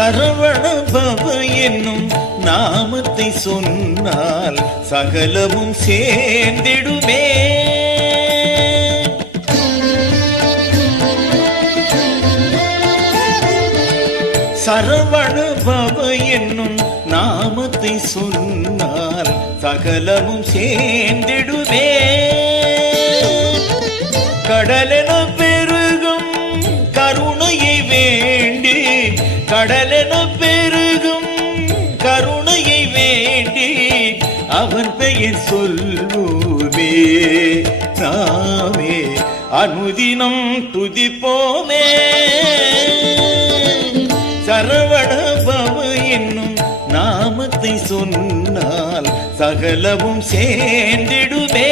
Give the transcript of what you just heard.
சரவண பவ என்னும் நாமத்தை சொன்னால் சகலமும் சேர்ந்திடுமே. சரவண பவ என்னும் நாமத்தை சொன்னால் சகலமும் சேர்ந்திடுமே. கடலென பெருகும் கருணையை வேண்டி, கடலென பெருகும் கருணையை வேண்டி அவன் பெயர் சொல்லுமே. நாமே அனுதினம் துதிப்போமே. சரவண பவ என்னும் நாமத்தை சொன்னால் சகலமும் சேர்ந்திடுமே.